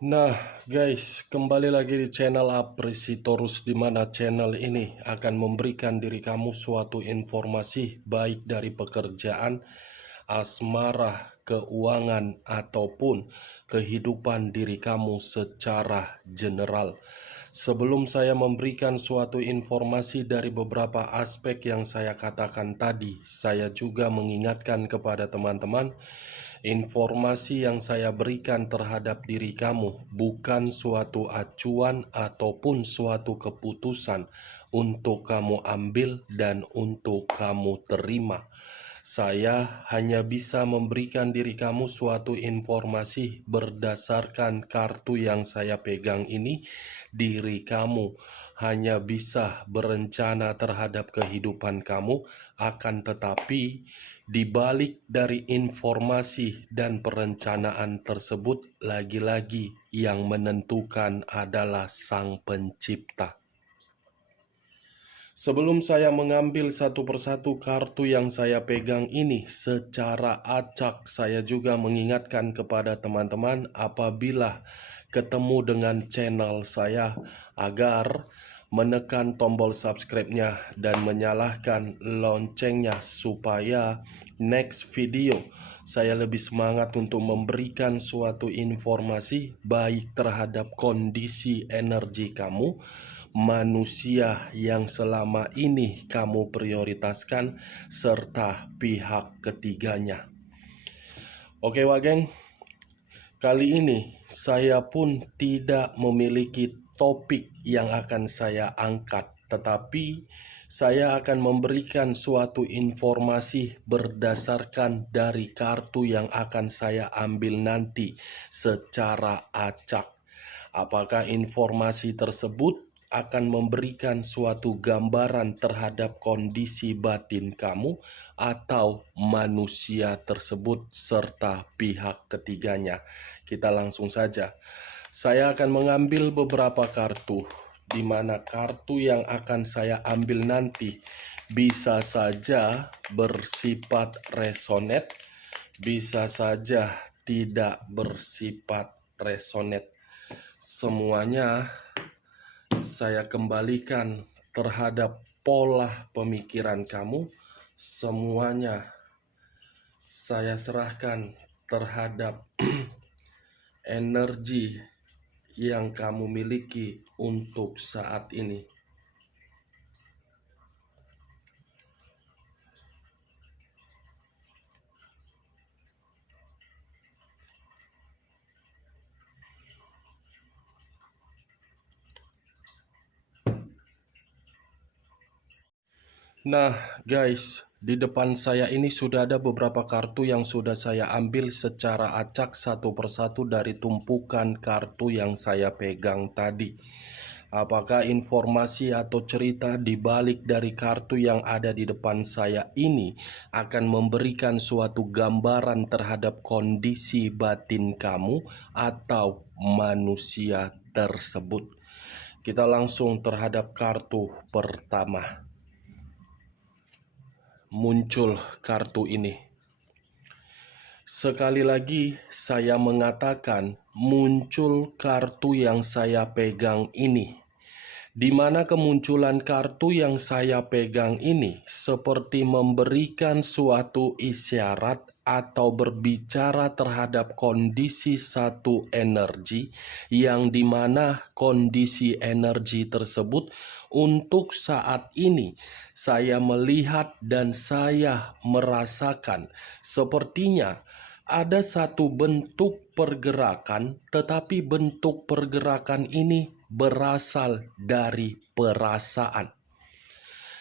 Nah, guys, kembali lagi di channel Apresitorus, di mana channel ini akan memberikan diri kamu suatu informasi baik dari pekerjaan, asmara, keuangan, ataupun kehidupan diri kamu secara general. Sebelum saya memberikan suatu informasi dari beberapa aspek yang saya katakan tadi, saya juga mengingatkan kepada teman-teman, informasi yang saya berikan terhadap diri kamu bukan suatu acuan ataupun suatu keputusan untuk kamu ambil dan untuk kamu terima. Saya hanya bisa memberikan diri kamu suatu informasi berdasarkan kartu yang saya pegang ini. Diri kamu hanya bisa berencana terhadap kehidupan kamu, akan tetapi di balik dari informasi dan perencanaan tersebut, lagi-lagi yang menentukan adalah Sang Pencipta. Sebelum saya mengambil satu persatu kartu yang saya pegang ini secara acak, saya juga mengingatkan kepada teman-teman apabila ketemu dengan channel saya agar menekan tombol subscribe-nya dan menyalakan loncengnya supaya next video saya lebih semangat untuk memberikan suatu informasi baik terhadap kondisi energi kamu, manusia yang selama ini kamu prioritaskan, serta pihak ketiganya. Oke Wageng, kali ini saya pun tidak memiliki topik yang akan saya angkat, tetapi saya akan memberikan suatu informasi berdasarkan dari kartu yang akan saya ambil nanti secara acak. Apakah informasi tersebut akan memberikan suatu gambaran terhadap kondisi batin kamu atau manusia tersebut serta pihak ketiganya? Kita langsung saja. Saya akan mengambil beberapa kartu, di mana kartu yang akan saya ambil nanti bisa saja bersifat resonate, bisa saja tidak bersifat resonate. Semuanya saya kembalikan terhadap pola pemikiran kamu. Semuanya saya serahkan terhadap energi yang kamu miliki untuk saat ini. Nah guys, di depan saya ini sudah ada beberapa kartu yang sudah saya ambil secara acak satu persatu dari tumpukan kartu yang saya pegang tadi. Apakah informasi atau cerita di balik dari kartu yang ada di depan saya ini akan memberikan suatu gambaran terhadap kondisi batin kamu atau manusia tersebut? Kita langsung terhadap kartu pertama. Muncul kartu ini. Sekali lagi saya mengatakan muncul kartu yang saya pegang ini. Di mana kemunculan kartu yang saya pegang ini seperti memberikan suatu isyarat atau berbicara terhadap kondisi satu energi, yang dimana kondisi energi tersebut untuk saat ini saya melihat dan saya merasakan sepertinya ada satu bentuk pergerakan, tetapi bentuk pergerakan ini berasal dari perasaan.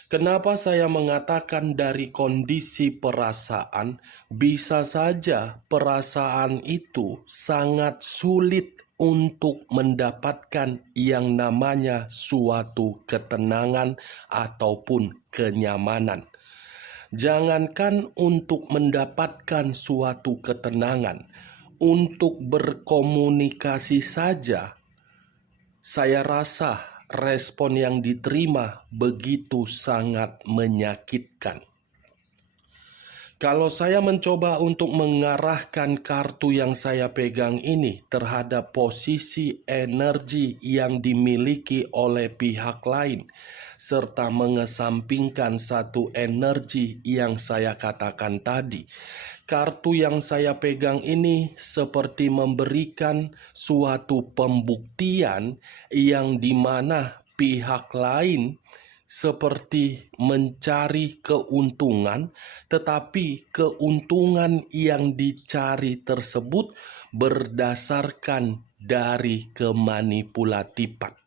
Kenapa saya mengatakan dari kondisi perasaan? Bisa saja perasaan itu sangat sulit untuk mendapatkan yang namanya suatu ketenangan ataupun kenyamanan. Jangankan untuk mendapatkan suatu ketenangan, untuk berkomunikasi saja, saya rasa respon yang diterima begitu sangat menyakitkan. Kalau saya mencoba untuk mengarahkan kartu yang saya pegang ini terhadap posisi energi yang dimiliki oleh pihak lain, serta mengesampingkan satu energi yang saya katakan tadi, kartu yang saya pegang ini seperti memberikan suatu pembuktian yang dimana pihak lain seperti mencari keuntungan, tetapi keuntungan yang dicari tersebut berdasarkan dari kemanipulatifan.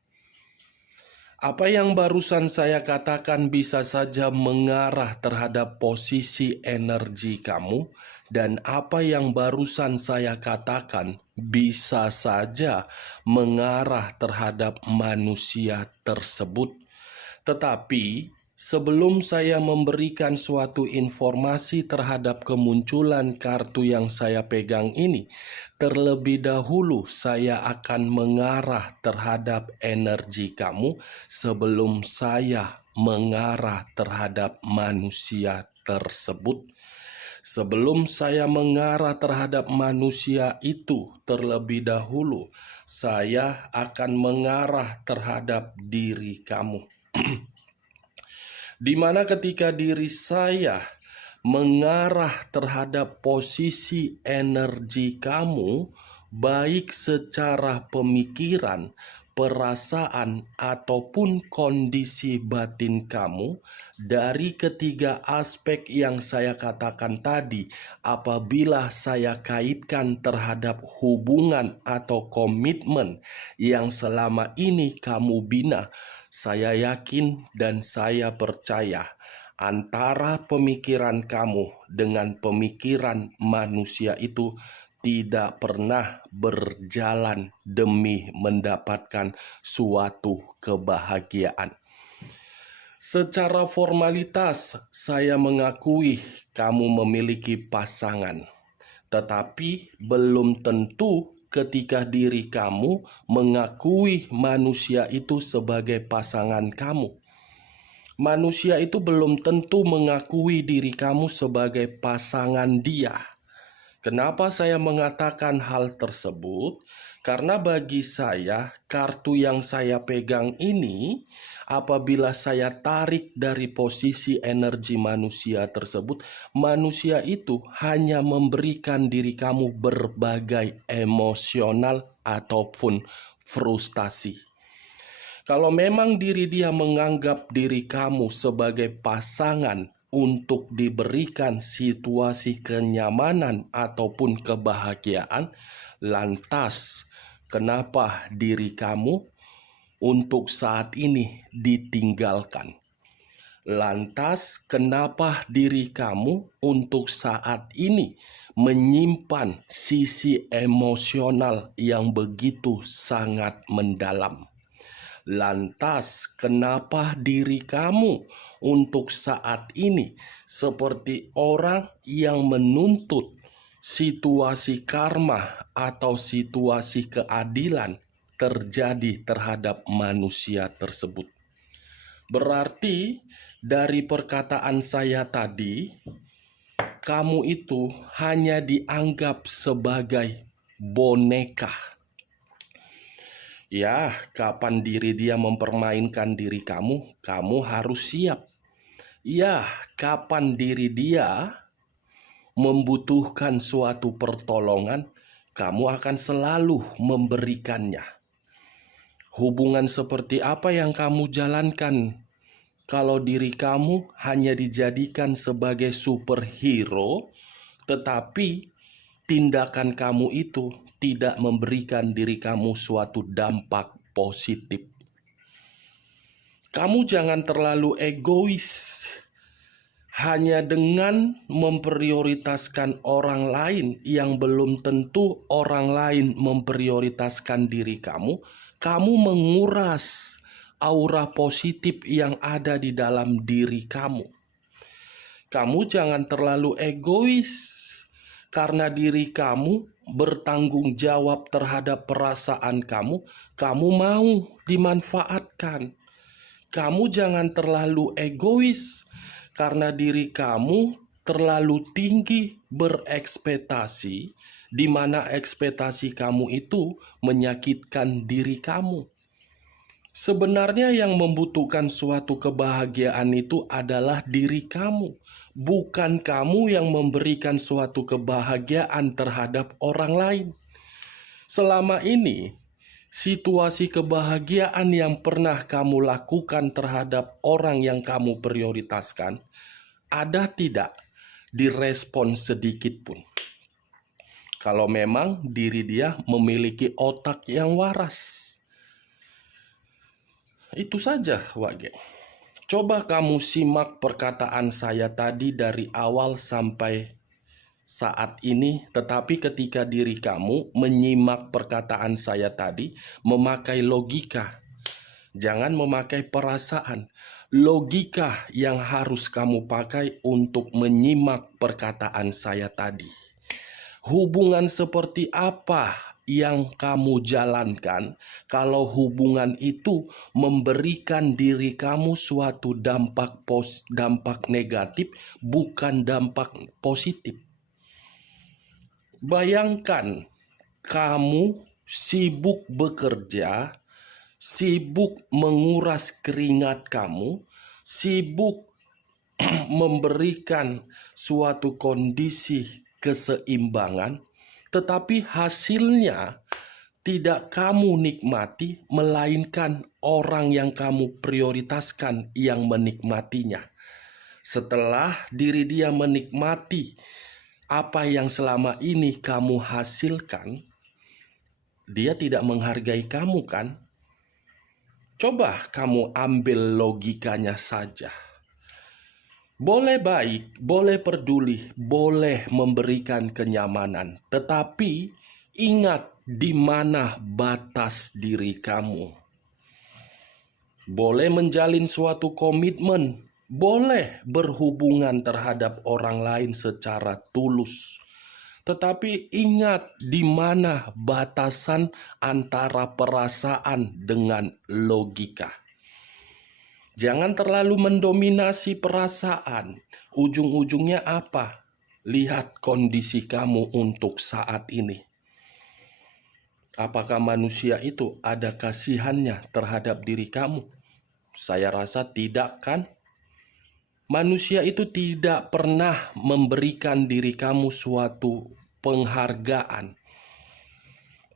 Apa yang barusan saya katakan bisa saja mengarah terhadap posisi energi kamu, dan apa yang barusan saya katakan bisa saja mengarah terhadap manusia tersebut. Tetapi sebelum saya memberikan suatu informasi terhadap kemunculan kartu yang saya pegang ini, terlebih dahulu saya akan mengarah terhadap energi kamu sebelum saya mengarah terhadap manusia tersebut. Sebelum saya mengarah terhadap manusia itu terlebih dahulu, saya akan mengarah terhadap diri kamu. Di mana ketika diri saya mengarah terhadap posisi energi kamu, baik secara pemikiran, perasaan, ataupun kondisi batin kamu, dari ketiga aspek yang saya katakan tadi, apabila saya kaitkan terhadap hubungan atau komitmen yang selama ini kamu bina, saya yakin dan saya percaya antara pemikiran kamu dengan pemikiran manusia itu tidak pernah berjalan demi mendapatkan suatu kebahagiaan. Secara formalitas, saya mengakui kamu memiliki pasangan, tetapi belum tentu ketika diri kamu mengakui manusia itu sebagai pasangan kamu. Manusia itu belum tentu mengakui diri kamu sebagai pasangan dia. Kenapa saya mengatakan hal tersebut? Karena bagi saya, kartu yang saya pegang ini, apabila saya tarik dari posisi energi manusia tersebut, manusia itu hanya memberikan diri kamu berbagai emosional ataupun frustasi. Kalau memang diri dia menganggap diri kamu sebagai pasangan untuk diberikan situasi kenyamanan ataupun kebahagiaan, lantas kenapa diri kamu untuk saat ini ditinggalkan? Lantas kenapa diri kamu untuk saat ini menyimpan sisi emosional yang begitu sangat mendalam? Lantas kenapa diri kamu untuk saat ini seperti orang yang menuntut situasi karma atau situasi keadilan terjadi terhadap manusia tersebut? Berarti dari perkataan saya tadi, kamu itu hanya dianggap sebagai boneka. Ya, kapan diri dia mempermainkan diri kamu, kamu harus siap. Ya, kapan diri dia membutuhkan suatu pertolongan, kamu akan selalu memberikannya. Hubungan seperti apa yang kamu jalankan kalau diri kamu hanya dijadikan sebagai superhero, tetapi tindakan kamu itu tidak memberikan diri kamu suatu dampak positif? Kamu jangan terlalu egois hanya dengan memprioritaskan orang lain yang belum tentu orang lain memprioritaskan diri kamu. Kamu menguras aura positif yang ada di dalam diri kamu. Kamu jangan terlalu egois karena diri kamu bertanggung jawab terhadap perasaan kamu. Kamu mau dimanfaatkan. Kamu jangan terlalu egois karena diri kamu terlalu tinggi berekspektasi, di mana ekspektasi kamu itu menyakitkan diri kamu. Sebenarnya yang membutuhkan suatu kebahagiaan itu adalah diri kamu, bukan kamu yang memberikan suatu kebahagiaan terhadap orang lain. Selama ini, situasi kebahagiaan yang pernah kamu lakukan terhadap orang yang kamu prioritaskan, ada tidak direspon sedikit pun? Kalau memang diri dia memiliki otak yang waras. Itu saja, Wak Geng. Coba kamu simak perkataan saya tadi dari awal sampai saat ini, tetapi ketika diri kamu menyimak perkataan saya tadi, memakai logika, jangan memakai perasaan. Logika yang harus kamu pakai untuk menyimak perkataan saya tadi. Hubungan seperti apa yang kamu jalankan kalau hubungan itu memberikan diri kamu suatu dampak negatif, bukan dampak positif? Bayangkan kamu sibuk bekerja, sibuk menguras keringat kamu, sibuk memberikan suatu kondisi keseimbangan, tetapi hasilnya tidak kamu nikmati, melainkan orang yang kamu prioritaskan yang menikmatinya. Setelah diri dia menikmati apa yang selama ini kamu hasilkan, dia tidak menghargai kamu, kan? Coba kamu ambil logikanya saja. Boleh baik, boleh peduli, boleh memberikan kenyamanan, tetapi ingat di mana batas diri kamu. Boleh menjalin suatu komitmen, boleh berhubungan terhadap orang lain secara tulus, tetapi ingat di mana batasan antara perasaan dengan logika. Jangan terlalu mendominasi perasaan. Ujung-ujungnya apa? Lihat kondisi kamu untuk saat ini. Apakah manusia itu ada kasihannya terhadap diri kamu? Saya rasa tidak, kan? Manusia itu tidak pernah memberikan diri kamu suatu penghargaan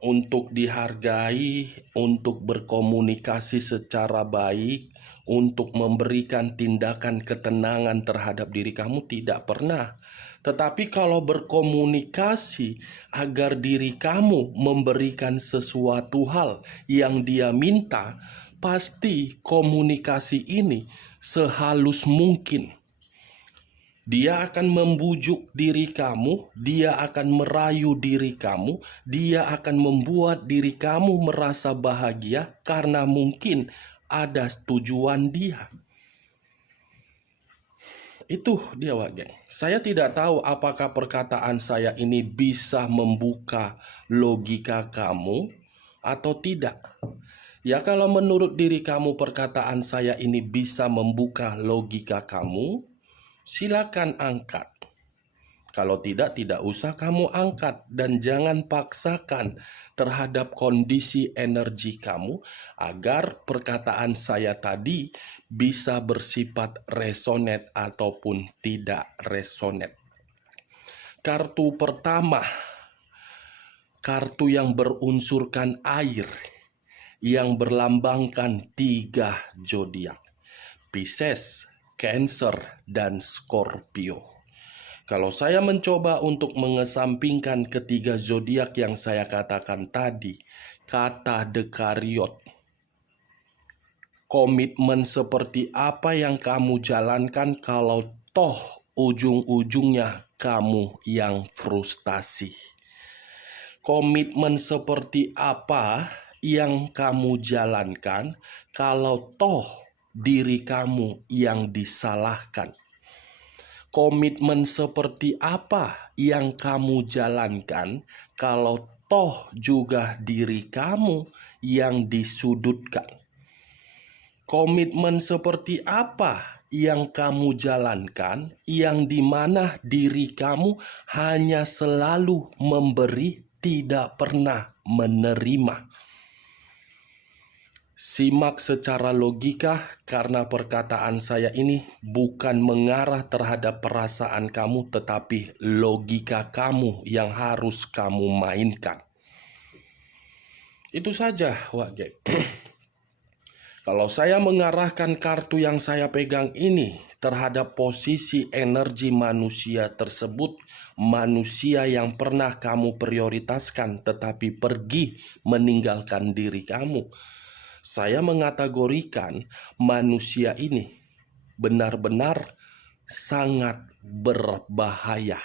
untuk dihargai, untuk berkomunikasi secara baik, untuk memberikan tindakan ketenangan terhadap diri kamu, tidak pernah. Tetapi kalau berkomunikasi agar diri kamu memberikan sesuatu hal yang dia minta, pasti komunikasi ini sehalus mungkin. Dia akan membujuk diri kamu, dia akan merayu diri kamu, dia akan membuat diri kamu merasa bahagia karena mungkin ada tujuan dia. Itu dia, Wak Geng. Saya tidak tahu apakah perkataan saya ini bisa membuka logika kamu atau tidak. Ya, kalau menurut diri kamu perkataan saya ini bisa membuka logika kamu, silakan angkat. Kalau tidak, tidak usah kamu angkat. Dan jangan paksakan terhadap kondisi energi kamu agar perkataan saya tadi bisa bersifat resonate ataupun tidak resonate. Kartu pertama, kartu yang berunsurkan air, yang berlambangkan 3 zodiak: Pisces, Cancer, dan Scorpio. Kalau saya mencoba untuk mengesampingkan ketiga zodiak yang saya katakan tadi, kata Dekariot, komitmen seperti apa yang kamu jalankan kalau toh ujung-ujungnya kamu yang frustasi? Komitmen seperti apa yang kamu jalankan kalau toh diri kamu yang disalahkan? Komitmen seperti apa yang kamu jalankan kalau toh juga diri kamu yang disudutkan? Komitmen seperti apa yang kamu jalankan, yang dimana diri kamu hanya selalu memberi, tidak pernah menerima. Simak secara logika, karena perkataan saya ini bukan mengarah terhadap perasaan kamu, tetapi logika kamu yang harus kamu mainkan. Itu saja, Wak Gek. Kalau saya mengarahkan kartu yang saya pegang ini terhadap posisi energi manusia tersebut, manusia yang pernah kamu prioritaskan tetapi pergi meninggalkan diri kamu, saya mengategorikan manusia ini benar-benar sangat berbahaya.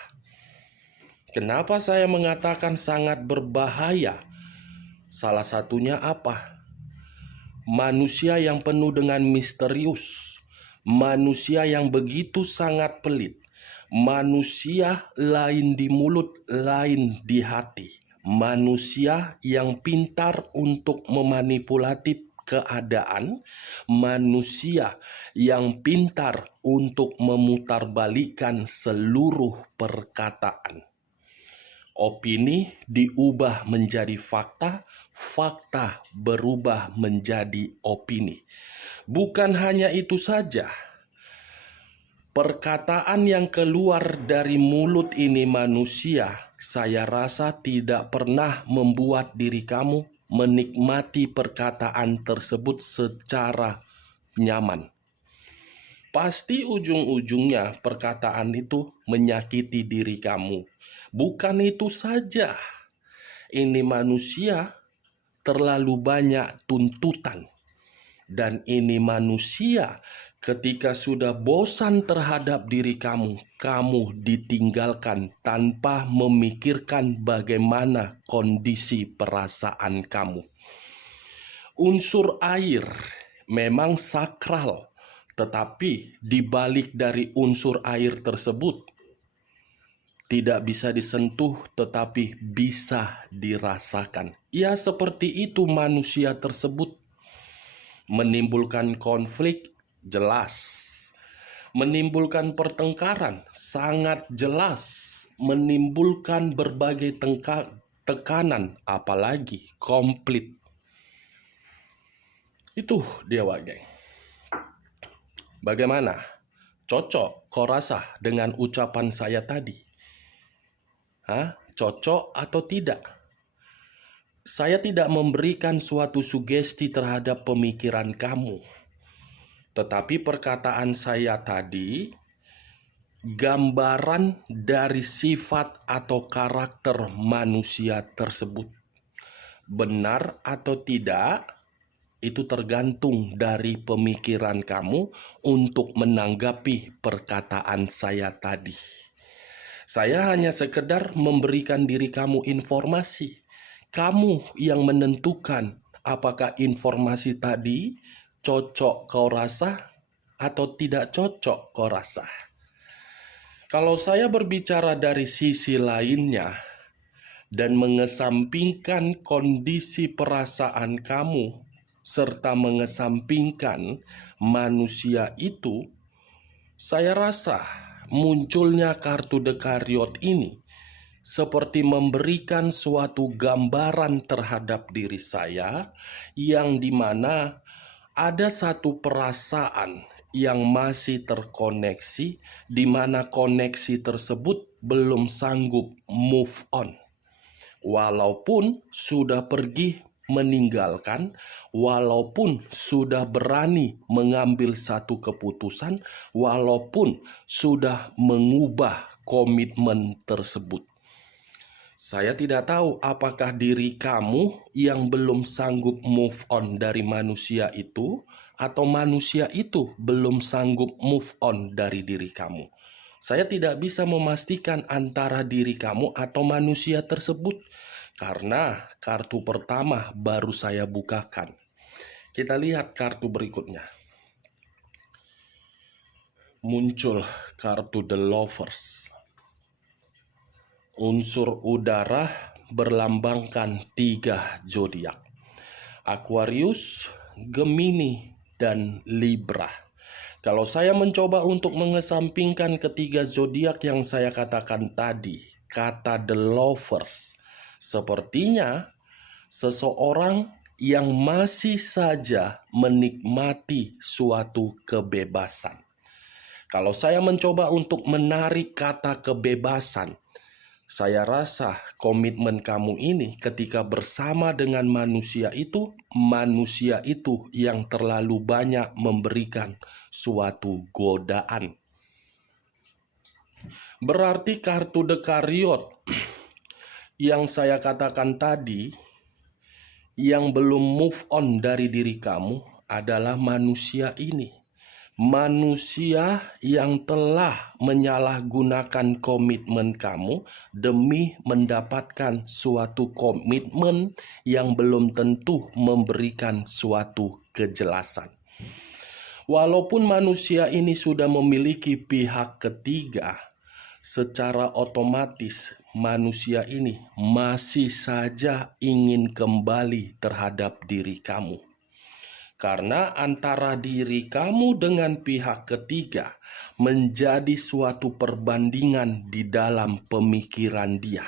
Kenapa saya mengatakan sangat berbahaya? Salah satunya apa? Manusia yang penuh dengan misterius, manusia yang begitu sangat pelit, manusia lain di mulut, lain di hati, manusia yang pintar untuk memanipulasi keadaan, manusia yang pintar untuk memutarbalikkan seluruh perkataan. Opini diubah menjadi fakta, fakta berubah menjadi opini. Bukan hanya itu saja, perkataan yang keluar dari mulut ini manusia, saya rasa tidak pernah membuat diri kamu menikmati perkataan tersebut secara nyaman. Pasti ujung-ujungnya perkataan itu menyakiti diri kamu. Bukan itu saja, ini manusia terlalu banyak tuntutan. Dan ini manusia ketika sudah bosan terhadap diri kamu, kamu ditinggalkan tanpa memikirkan bagaimana kondisi perasaan kamu. Unsur air memang sakral, tetapi di balik dari unsur air tersebut tidak bisa disentuh tetapi bisa dirasakan. Ya, seperti itu manusia tersebut. Menimbulkan konflik, jelas. Menimbulkan pertengkaran, sangat jelas. Menimbulkan berbagai tekanan, apalagi komplit. Itu dia, Wak Geng. Bagaimana? Cocok kau rasa dengan ucapan saya tadi? Cocok atau tidak? Saya tidak memberikan suatu sugesti terhadap pemikiran kamu. Tetapi perkataan saya tadi gambaran dari sifat atau karakter manusia tersebut. Benar atau tidak, itu tergantung dari pemikiran kamu untuk menanggapi perkataan saya tadi. Saya hanya sekedar memberikan diri kamu informasi. Kamu yang menentukan apakah informasi tadi cocok kau rasa atau tidak cocok kau rasa. Kalau saya berbicara dari sisi lainnya dan mengesampingkan kondisi perasaan kamu serta mengesampingkan manusia itu, saya rasa munculnya kartu Dekariot ini seperti memberikan suatu gambaran terhadap diri saya yang dimana ada satu perasaan yang masih terkoneksi, di mana koneksi tersebut belum sanggup move on. Walaupun sudah pergi meninggalkan, walaupun sudah berani mengambil satu keputusan, walaupun sudah mengubah komitmen tersebut. Saya tidak tahu apakah diri kamu yang belum sanggup move on dari manusia itu, atau manusia itu belum sanggup move on dari diri kamu. Saya tidak bisa memastikan antara diri kamu atau manusia tersebut, karena kartu pertama baru saya bukakan. Kita lihat kartu berikutnya. Muncul kartu The Lovers. Unsur udara berlambangkan 3 zodiak: Aquarius, Gemini, dan Libra. Kalau saya mencoba untuk mengesampingkan ketiga zodiak yang saya katakan tadi, kata the lovers, sepertinya seseorang yang masih saja menikmati suatu kebebasan. Kalau saya mencoba untuk menarik kata kebebasan, saya rasa komitmen kamu ini ketika bersama dengan manusia itu yang terlalu banyak memberikan suatu godaan. Berarti kartu The Chariot yang saya katakan tadi, yang belum move on dari diri kamu adalah manusia ini. Manusia yang telah menyalahgunakan komitmen kamu demi mendapatkan suatu komitmen yang belum tentu memberikan suatu kejelasan. Walaupun manusia ini sudah memiliki pihak ketiga, secara otomatis manusia ini masih saja ingin kembali terhadap diri kamu. Karena antara diri kamu dengan pihak ketiga menjadi suatu perbandingan di dalam pemikiran dia.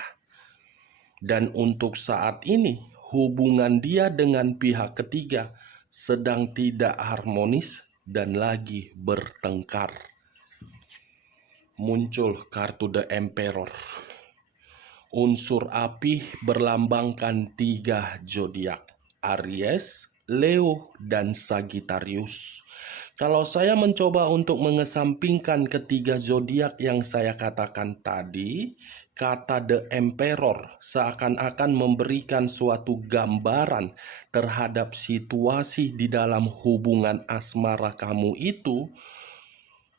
Dan untuk saat ini, hubungan dia dengan pihak ketiga sedang tidak harmonis dan lagi bertengkar. Muncul kartu The Emperor. Unsur api berlambangkan 3 zodiak: Aries, Leo, dan Sagittarius. Kalau saya mencoba untuk mengesampingkan ketiga zodiak yang saya katakan tadi, kata The Emperor seakan-akan memberikan suatu gambaran terhadap situasi di dalam hubungan asmara kamu itu,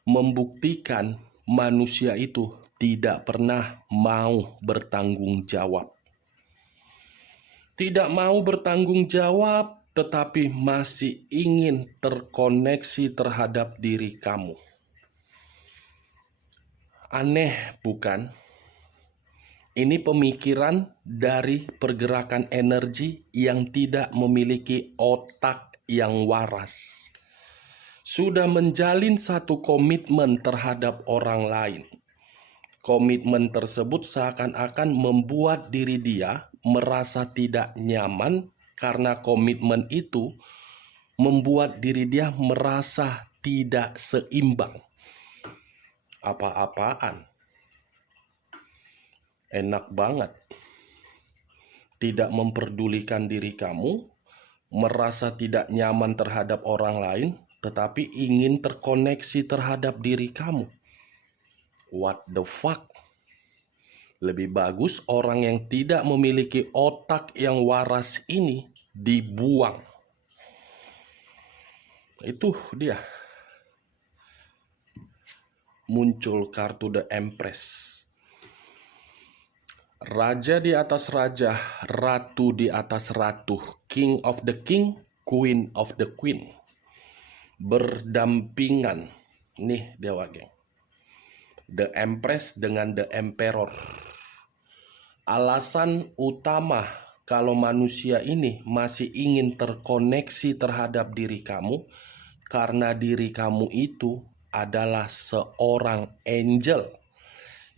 membuktikan manusia itu tidak pernah mau bertanggung jawab. Tidak mau bertanggung jawab, tetapi masih ingin terkoneksi terhadap diri kamu. Aneh, bukan? Ini pemikiran dari pergerakan energi yang tidak memiliki otak yang waras. Sudah menjalin satu komitmen terhadap orang lain. Komitmen tersebut seakan-akan membuat diri dia merasa tidak nyaman, karena komitmen itu membuat diri dia merasa tidak seimbang. Apa-apaan? Enak banget. Tidak memperdulikan diri kamu, merasa tidak nyaman terhadap orang lain, tetapi ingin terkoneksi terhadap diri kamu. What the fuck? Lebih bagus orang yang tidak memiliki otak yang waras ini dibuang. Itu dia. Muncul kartu The Empress. Raja di atas raja, ratu di atas ratu, king of the king, queen of the queen. Berdampingan. Nih dewa geng. The Empress dengan The Emperor. Alasan utama kalau manusia ini masih ingin terkoneksi terhadap diri kamu, karena diri kamu itu adalah seorang angel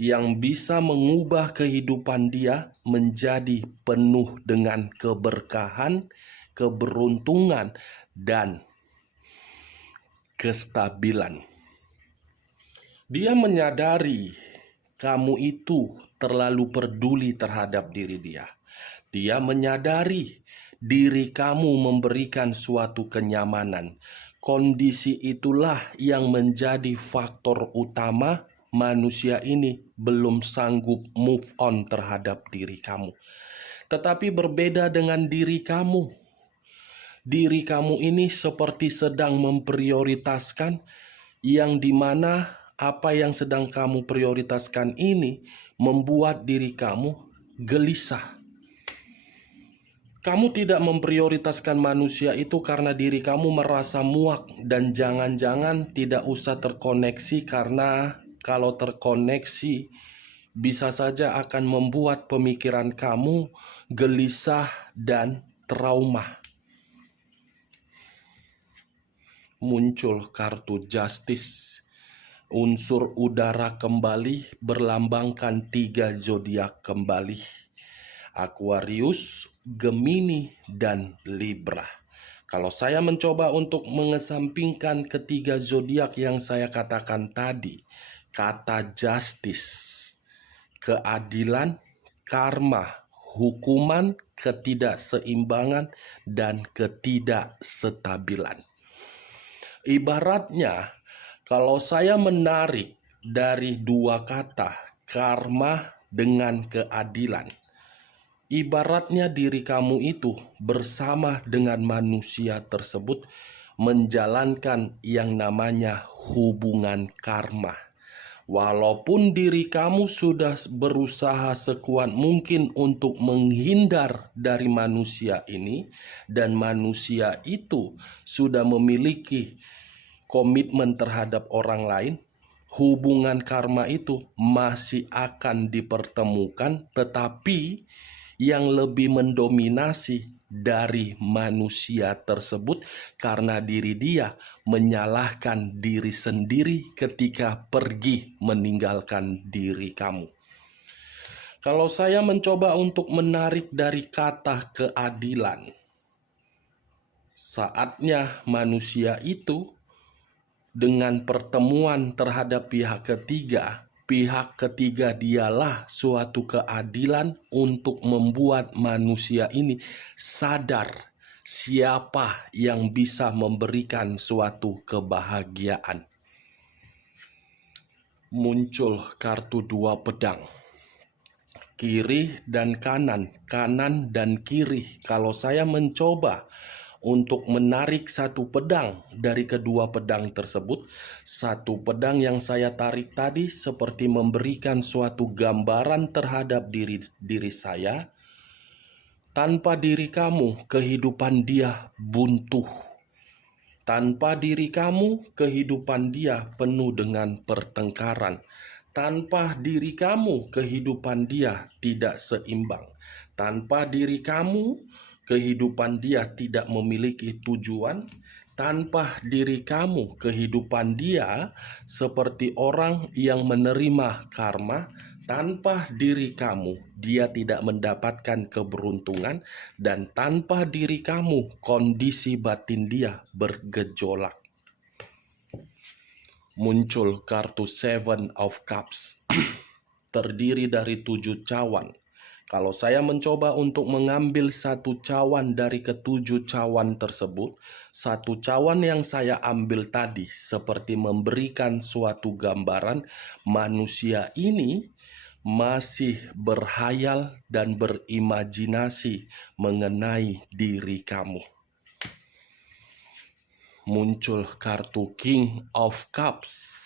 yang bisa mengubah kehidupan dia menjadi penuh dengan keberkahan, keberuntungan, dan kestabilan. Dia menyadari kamu itu terlalu peduli terhadap diri dia. Dia menyadari diri kamu memberikan suatu kenyamanan. Kondisi itulah yang menjadi faktor utama manusia ini belum sanggup move on terhadap diri kamu. Tetapi berbeda dengan diri kamu. Diri kamu ini seperti sedang memprioritaskan, yang dimana apa yang sedang kamu prioritaskan ini membuat diri kamu gelisah. Kamu tidak memprioritaskan manusia itu karena diri kamu merasa muak, dan jangan-jangan tidak usah terkoneksi, karena kalau terkoneksi bisa saja akan membuat pemikiran kamu gelisah dan trauma. muncul kartu Justice. Unsur udara kembali berlambangkan 3 zodiak kembali. Aquarius, Gemini, dan Libra. Kalau saya mencoba untuk mengesampingkan ketiga zodiak yang saya katakan tadi, kata justice, keadilan, karma, hukuman, ketidakseimbangan, dan ketidakstabilan. Ibaratnya, kalau saya menarik dari dua kata, karma dengan keadilan, ibaratnya diri kamu itu bersama dengan manusia tersebut menjalankan yang namanya hubungan karma. Walaupun diri kamu sudah berusaha sekuat mungkin untuk menghindar dari manusia ini, dan manusia itu sudah memiliki komitmen terhadap orang lain, hubungan karma itu masih akan dipertemukan, tetapi yang lebih mendominasi dari manusia tersebut karena diri dia menyalahkan diri sendiri ketika pergi meninggalkan diri kamu. Kalau saya mencoba untuk menarik dari kata keadilan, saatnya manusia itu dengan pertemuan terhadap pihak ketiga dialah suatu keadilan untuk membuat manusia ini sadar siapa yang bisa memberikan suatu kebahagiaan. Muncul kartu 2 pedang. Kiri dan kanan, kanan dan kiri. Kalau saya mencoba untuk menarik satu pedang dari kedua pedang tersebut, satu pedang yang saya tarik tadi seperti memberikan suatu gambaran terhadap diri saya. Tanpa diri kamu, kehidupan dia buntu. Tanpa diri kamu, kehidupan dia penuh dengan pertengkaran. Tanpa diri kamu, kehidupan dia tidak seimbang. Tanpa diri kamu, kehidupan dia tidak memiliki tujuan. Tanpa diri kamu, kehidupan dia seperti orang yang menerima karma. Tanpa diri kamu, dia tidak mendapatkan keberuntungan. Dan tanpa diri kamu, kondisi batin dia bergejolak. Muncul kartu Seven of Cups. Terdiri dari 7 cawan. Kalau saya mencoba untuk mengambil satu cawan dari ketujuh cawan tersebut, satu cawan yang saya ambil tadi seperti memberikan suatu gambaran manusia ini masih berhayal dan berimajinasi mengenai diri kamu. Muncul kartu King of Cups.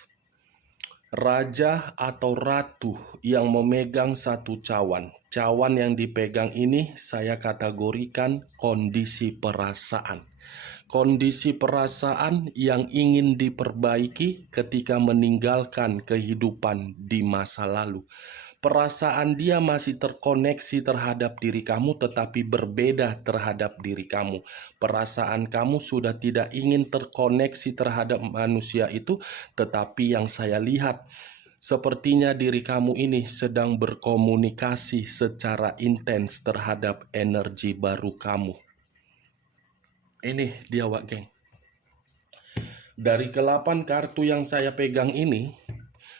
Raja atau ratu yang memegang satu cawan. Cawan yang dipegang ini saya kategorikan kondisi perasaan. Kondisi perasaan yang ingin diperbaiki ketika meninggalkan kehidupan di masa lalu. Perasaan dia masih terkoneksi terhadap diri kamu tetapi berbeda terhadap diri kamu. Perasaan kamu sudah tidak ingin terkoneksi terhadap manusia itu, tetapi yang saya lihat sepertinya diri kamu ini sedang berkomunikasi secara intens terhadap energi baru kamu. Ini dia, Wak Geng. Dari ke-8 kartu yang saya pegang ini,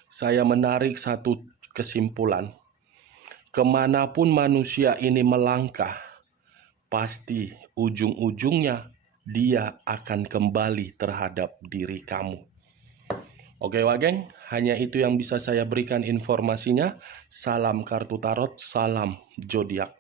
saya menarik satu kesimpulan. Kemanapun manusia ini melangkah, pasti ujung-ujungnya dia akan kembali terhadap diri kamu. Oke, Wak Geng, hanya itu yang bisa saya berikan informasinya. Salam kartu tarot, salam zodiak.